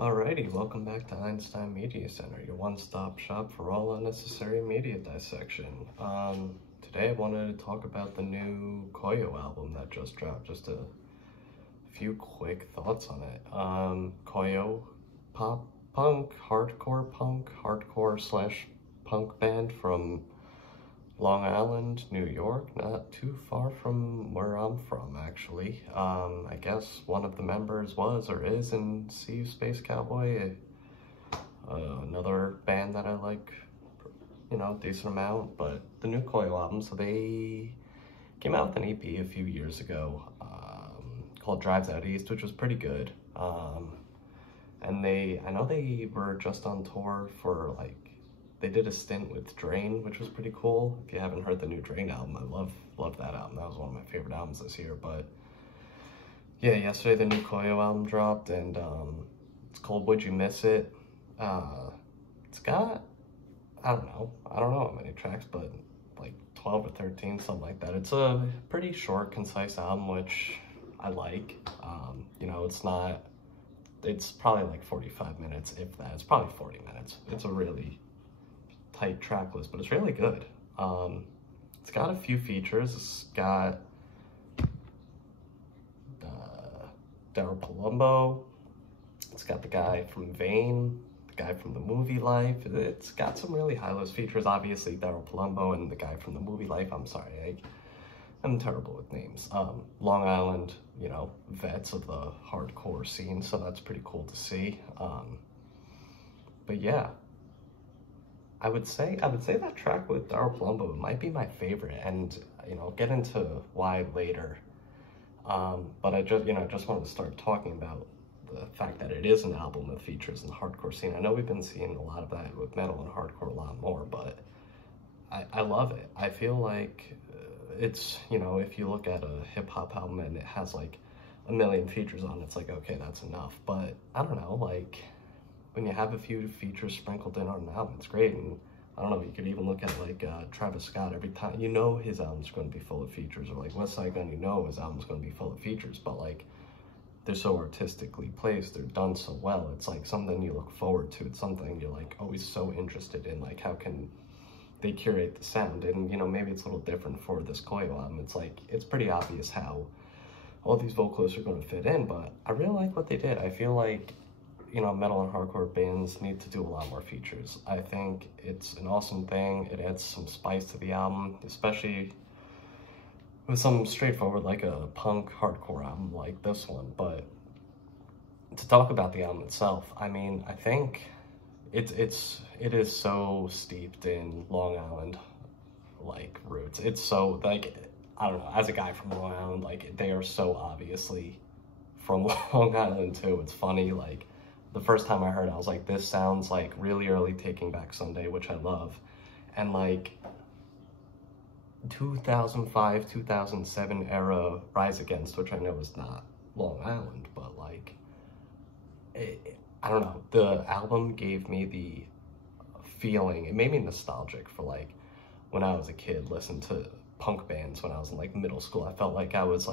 Alrighty, welcome back to Einstein Media Center, your one-stop shop for all unnecessary media dissection. Today I wanted to talk about the new Koyo album that just dropped, just a few quick thoughts on it. Koyo, pop punk, hardcore slash punk band from Long Island, New York, not too far from where I'm from, actually. I guess one of the members was or is in See You Space Cowboy, another band that I like, decent amount. But the new Koyo album, so they came out with an EP a few years ago called Drives Out East, which was pretty good. And I know they were just on tour for they did a stint with Drain, which was pretty cool. If you haven't heard the new Drain album, I love that album. That was one of my favorite albums this year. But yeah, yesterday the new Koyo album dropped, and it's called Would You Miss It? It's got, I don't know how many tracks, but like 12 or 13, something like that. It's a pretty short, concise album, which I like. It's probably like 45 minutes, if that. It's probably 40 minutes. It's a really tight track list, but it's really good. It's got a few features. It's got Daryl Palumbo. It's got the guy from Vane, the guy from the movie Life. It's got some really high-list features. Obviously, Daryl Palumbo and the guy from the movie Life. I'm sorry, I'm terrible with names. Long Island, vets of the hardcore scene, so that's pretty cool to see. But yeah, I would say that track with Daryl Palumbo might be my favorite, and I'll get into why later. But I just wanted to start talking about the fact that it is an album with features in the hardcore scene. I know we've been seeing a lot of that with metal and hardcore a lot more, but I love it. I feel like it's, if you look at a hip-hop album and it has like a million features on it, it's like, okay, that's enough. But I don't know, when you have a few features sprinkled in on an album, it's great. And I don't know, you could even look at Travis Scott. Every time, his album's going to be full of features, or like West Side Gun, his album's going to be full of features, but they're so artistically placed, they're done so well. It's like something you look forward to. It's something you're always so interested in, how can they curate the sound? And maybe it's a little different for this Koyo album. It's pretty obvious how all these vocalists are going to fit in, but I really like what they did. I feel like metal and hardcore bands need to do a lot more features. I think it's an awesome thing. It adds some spice to the album, especially with some straightforward, a punk hardcore album like this one. But to talk about the album itself, I think it is so steeped in Long Island roots. It's so I don't know, as a guy from Long Island, they are so obviously from Long Island too. It's funny, the first time I heard it, I was like, this sounds like really early Taking Back Sunday, which I love. And 2005, 2007 era Rise Against, which I know is not Long Island, but I don't know. The album gave me the feeling, it made me nostalgic for when I was a kid, listening to punk bands when I was in middle school. I felt like I was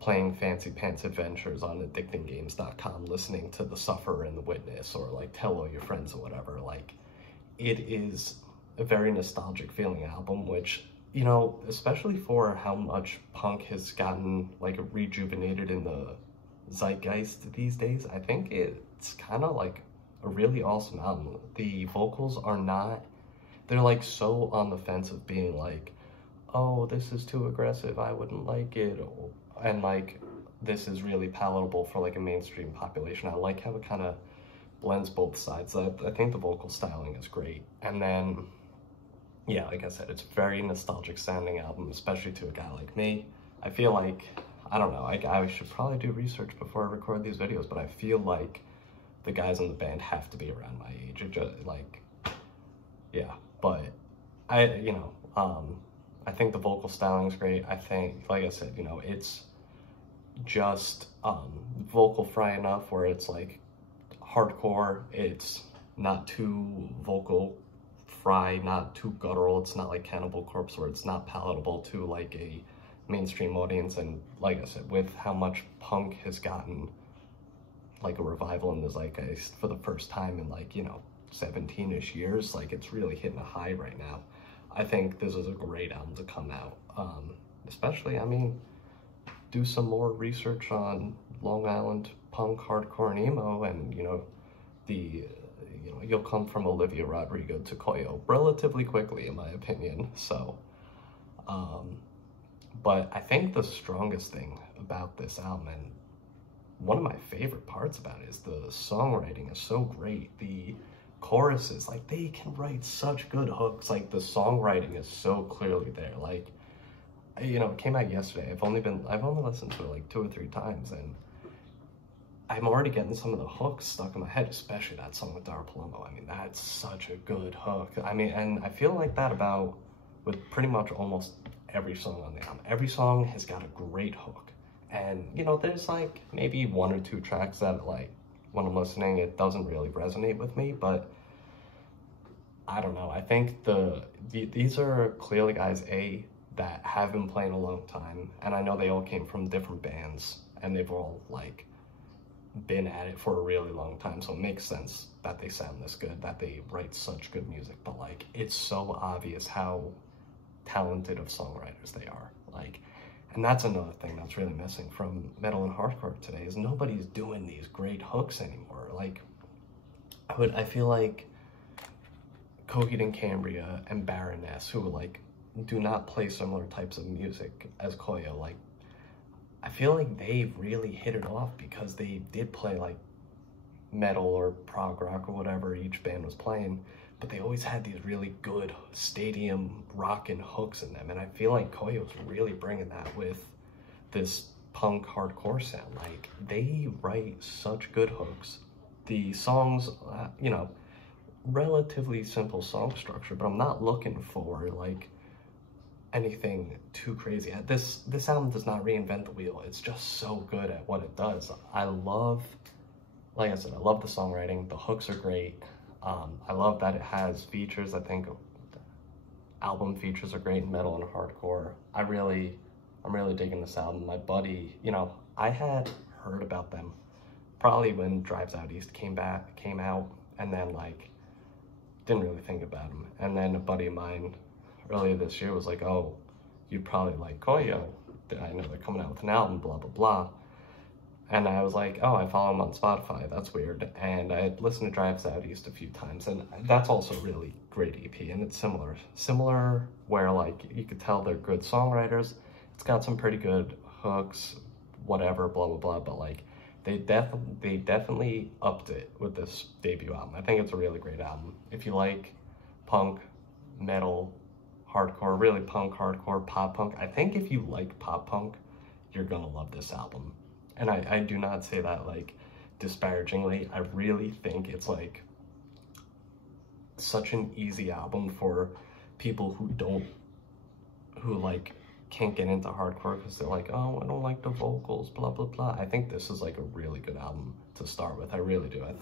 playing Fancy Pants Adventures on addictinggames.com, listening to The Sufferer and The Witness, or Tell All Your Friends or whatever. It is a very nostalgic feeling album, which, especially for how much punk has gotten rejuvenated in the zeitgeist these days, I think it's kind of a really awesome album. The vocals are not, they're so on the fence of being oh, this is too aggressive, I wouldn't like it, and this is really palatable for a mainstream population. I like how it kind of blends both sides. I think the vocal styling is great. And then, yeah, like I said, it's a very nostalgic sounding album, especially to a guy like me. I feel I don't know, I should probably do research before I record these videos, but I feel the guys in the band have to be around my age. It just, yeah, but I think the vocal styling is great. I think, like I said, it's just vocal fry enough where it's hardcore. It's not too vocal fry, not too guttural. It's not like Cannibal Corpse, where it's not palatable to a mainstream audience. And like I said, with how much punk has gotten like a revival in the zeitgeist for the first time in like, 17-ish years. Like it's really hitting a high right now. I think this is a great album to come out. Especially, I mean, do some more research on Long Island punk, hardcore, and emo, and you'll come from Olivia Rodrigo to Koyo relatively quickly, in my opinion. So, but I think the strongest thing about this album, and one of my favorite parts about it, is the songwriting is so great. The choruses, like, they can write such good hooks. Like, the songwriting is so clearly there. Like, it came out yesterday. I've only listened to it like 2 or 3 times, and I'm already getting some of the hooks stuck in my head, especially that song with Dar Palumbo. I mean, that's such a good hook. I mean, and I feel like that with pretty much almost every song on the album. Every song has got a great hook. And, there's like maybe 1 or 2 tracks that, like, when I'm listening, it doesn't really resonate with me, but I don't know. I think these are clearly guys, that have been playing a long time, and I know they all came from different bands, and they've all, like, been at it for a really long time, so it makes sense that they sound this good, that they write such good music. But, like, it's so obvious how talented of songwriters they are. Like, and that's another thing that's really missing from metal and hardcore today, is nobody's doing these great hooks anymore. Like, I feel like Coheed and Cambria and Baroness, who, like, do not play similar types of music as Koyo, like, I feel like they really hit it off because they did play, like, metal or prog rock or whatever each band was playing, but they always had these really good stadium rockin' hooks in them, and I feel like Koyo's really bringing that with this punk hardcore sound. Like, they write such good hooks. The songs, relatively simple song structure, but I'm not looking for, like, anything too crazy. This album does not reinvent the wheel. It's just so good at what it does. Like I said, I love the songwriting. The hooks are great. I love that it has features. I think album features are great in metal and hardcore. I'm really digging this album. My buddy, I had heard about them probably when Drives Out East came out, and then, like, didn't really think about them. And then a buddy of mine earlier this year was like, oh, you'd probably like Koyo. I know they're coming out with an album, blah, blah, blah. And I was like, oh, I follow him on Spotify. That's weird. And I had listened to Drives Out East a few times, and that's also a really great EP. And it's similar where, like, you could tell they're good songwriters. It's got some pretty good hooks, whatever, blah, blah, blah. But, like, they definitely upped it with this debut album. I think it's a really great album. If you like punk, metal, hardcore, really punk, hardcore, pop punk, I think if you like pop punk, you're gonna love this album. And I do not say that, like, disparagingly. I really think it's, like, such an easy album for people who like can't get into hardcore because they're like, oh, I don't like the vocals, blah, blah, blah. I think this is, like, a really good album to start with. I really do. I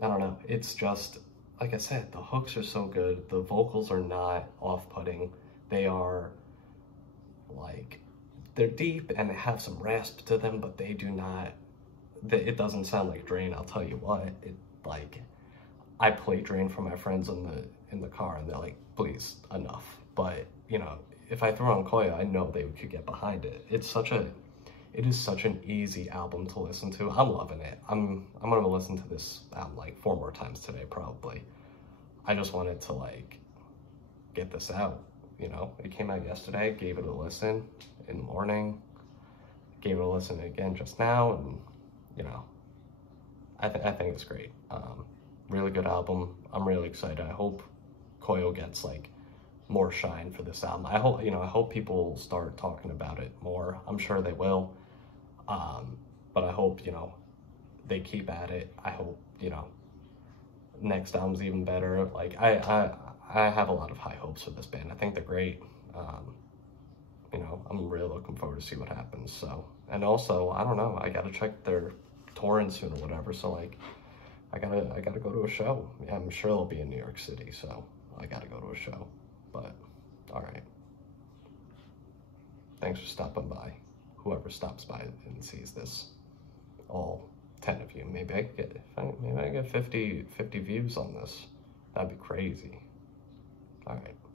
don't know. It's just, like I said, the hooks are so good. The vocals are not off-putting. They are, like, they're deep and they have some rasp to them, but they do not, it doesn't sound like Drain, I'll tell you what. Like, I play Drain for my friends in the car, and they're like, please, enough. But, if I throw on Koyo, I know they could get behind it. It is such an easy album to listen to. I'm loving it. I'm gonna listen to this album like 4 more times today, probably. I just wanted to, like, get this out, It came out yesterday, gave it a listen in the morning, gave it a listen again just now, and, I think it's great. Really good album. I'm really excited. I hope Koyo gets, like, more shine for this album. I hope people start talking about it more. I'm sure they will. But I hope, they keep at it. I hope, next album's even better. Like, I have a lot of high hopes for this band. I think they're great. I'm really looking forward to see what happens. So, and also, I don't know, I gotta check their touring soon or whatever. So, like, I gotta go to a show. Yeah, I'm sure they'll be in New York City, so I gotta go to a show. But, all right. Thanks for stopping by, whoever stops by and sees this. all 10 of you. Maybe I could get, maybe I get 50 views on this. That'd be crazy. All right.